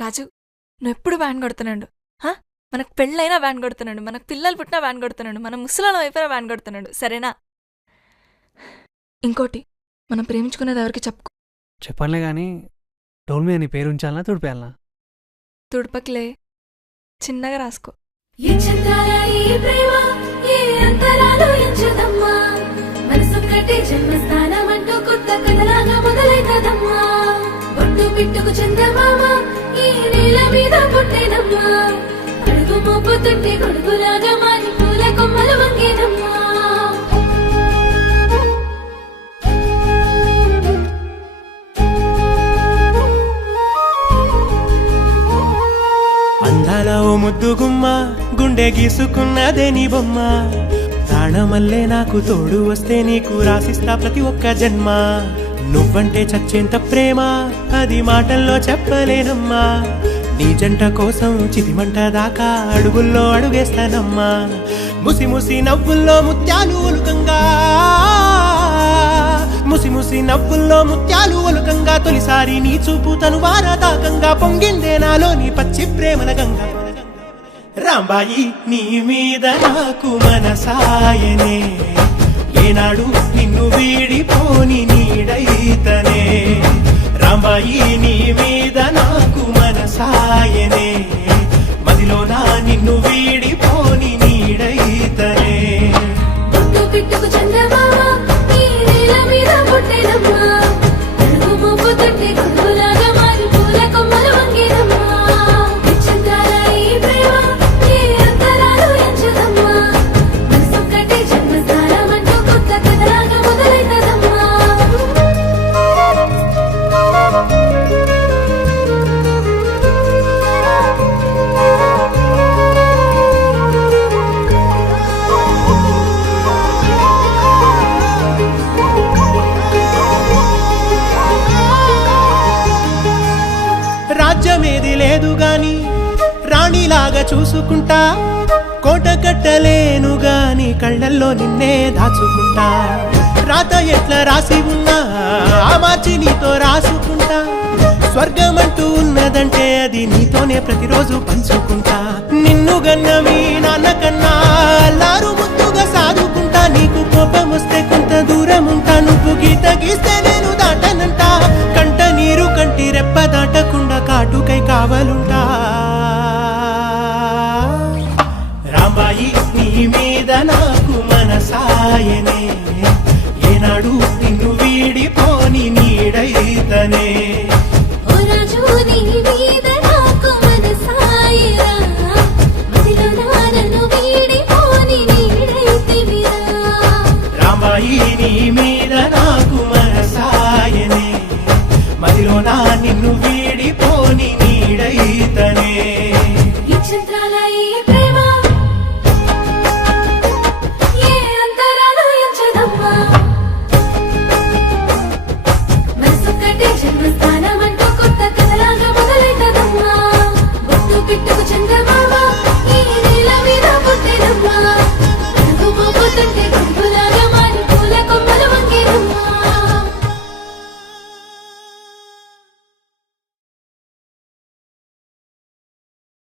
రాజు, నువ్వెప్పుడు వ్యాన్ కొడుతున్నాడు. మనకు పెళ్ళైనా వ్యాన్ కొడుతున్నాడు, మనకు పిల్లలు పుట్టినా వ్యాన్ కొడుతున్నాడు, మన ముసలాళ్ళం అయిపోయినా వ్యాన్ కొడుతున్నాడు. సరేనా? ఇంకోటి, మనం ప్రేమించుకునేది ఎవరికి చెప్పుకో. చెప్పనులే కానీ టోల్ మీద నీ పేరు ఉంచాలనా తుడిపేయాలనా? తుడపకిలే, చిన్నగా రాసుకో. పిట్టుకు చందమామ ఈ నేల మీద పుట్టేనమ్మా, అడుగు మోపుతుంటే గొడుగులాగా మారి పూల కొమ్మలు వంగేనమ్మా. అందాల ఓ ముద్దు గుమ్మ, గుండె గీసుకున్నదే నీ బొమ్మ. ప్రాణమల్లే నాకు తోడు వస్తే నీకు రాసిస్తా ప్రతి ఒక్క జన్మ. నువ్వంటే చచ్చేంత ప్రేమ అది మాటల్లో చెప్పలేనమ్మా. నీ జంట కోసం చితిమంట దాకా అడుగుల్లో అడుగేస్తానమ్మా. ముసి ముసి నవ్వుల్లో ముత్యాలు ఒలుకంగా, ముసి ముసి నవ్వుల్లో ముత్యాలు ఒలుకంగా, తొలిసారి నీ చూపు తను వారదాకంగా పొంగిందే నాలో నీ పచ్చి ప్రేమల గంగా. రాంబాయి నీ మీద నాకు మనసాయనే, ఏనాడు నిన్ను వీడిపోని నీడైతనే. రాంబాయి నీ మీద నాకు మనసాయనే, మదిలో నా నిన్ను వీడిపోని నీడైతనే. పిట్టుకు చందమామ ఈ నేల మీద పుట్టేనమ్మా, అడుగు మోపుతుంటే గొడుగులాగా మారి పూల కొమ్మలు వంగేనమ్మా. చంద్రాల ఈ ప్రేమ ఏ అంతరాలు ఎంచదమ్మా, మనసొక్కటే జన్మస్థానం అంటూ కొత్త కథలాగా మొదలైతదమ్మా. రాజ్యమేది లేదు గాని రాణిలాగా చూసుకుంటా, కోట కట్టలేను గాని కళ్ళల్లో నిన్నే దాచుకుంటా. రాత ఎట్లా రాసి ఉన్నా ఆ మార్చి నీతో రాసుకుంటా. స్వర్గమంటూ ఉన్నదంటే అది నీతోనే ప్రతిరోజు పంచుకుంటా. నిన్ను గన్న మీ నాన్న కన్నా అల్లారు ముద్దుగా సాదుకుంటా. నీకు కోపం వస్తే కొంత దూరం ఉంటా, నువ్వు గీత గీస్తే నేను దాటనంట. కంట నీరు కంటి రెప్ప దాటకుండా కాటుకై కావలుంటా. రాంబాయి నీ మీద నాకు మనసాయనే, ఏనాడు నిన్ను వీడిపోని నీడైతనే. ఓ రాజు నీ మీద నాకు మనసాయరా, మదిలో నా నన్ను వీడిపోని నీడైతివిరా. రాంబాయి నీ మీద